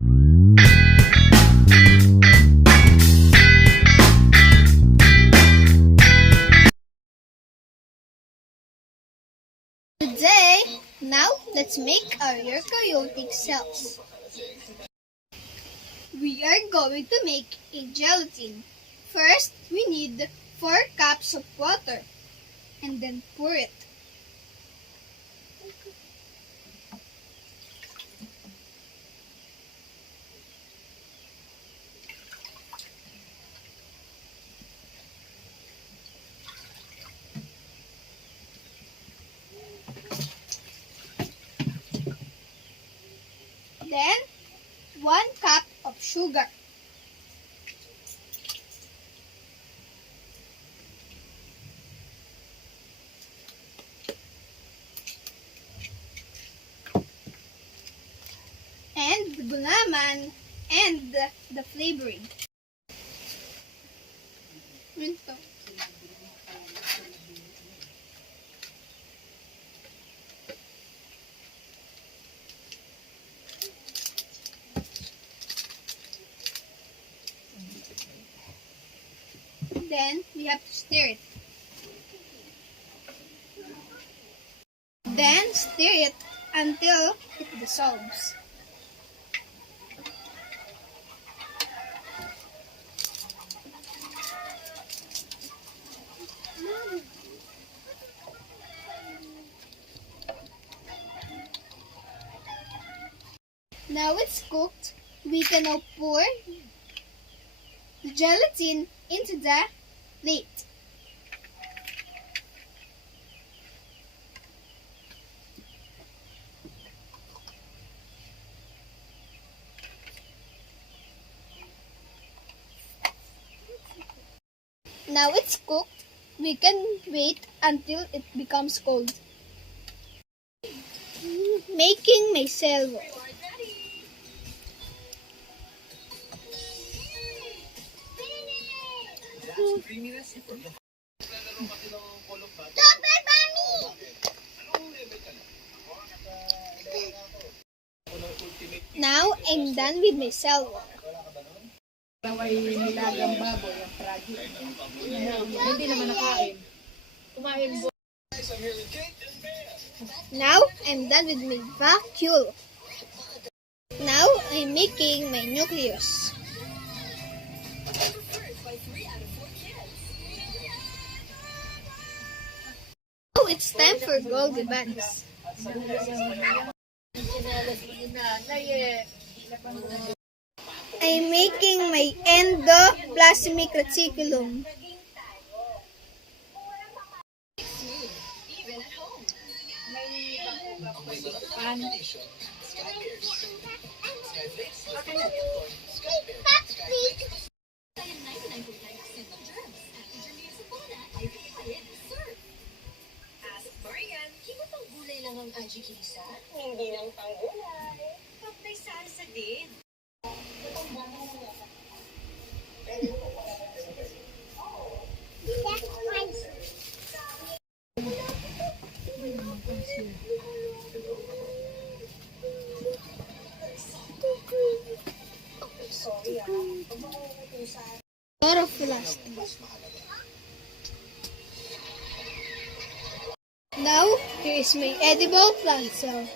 Now let's make our eukaryotic cells. We are going to make a gelatin. First, we need 4 cups of water and then pour it. Then, 1 cup of sugar. And the gulaman and the flavoring. Ito. Then we have to stir it. Then stir it until it dissolves. Now it's cooked, we can now pour the gelatin into the plate. Now it's cooked, we can wait until it becomes cold. Making my cell wall. Now I'm done with my cell wall. Now I'm done with my vacuole. Now I'm making my nucleus. Now it's time for Golgi buns. I'm making my endoplasmic reticulum. Hindi lang tanggulay. Pag may salsa din. Now, here is my edible plant cell.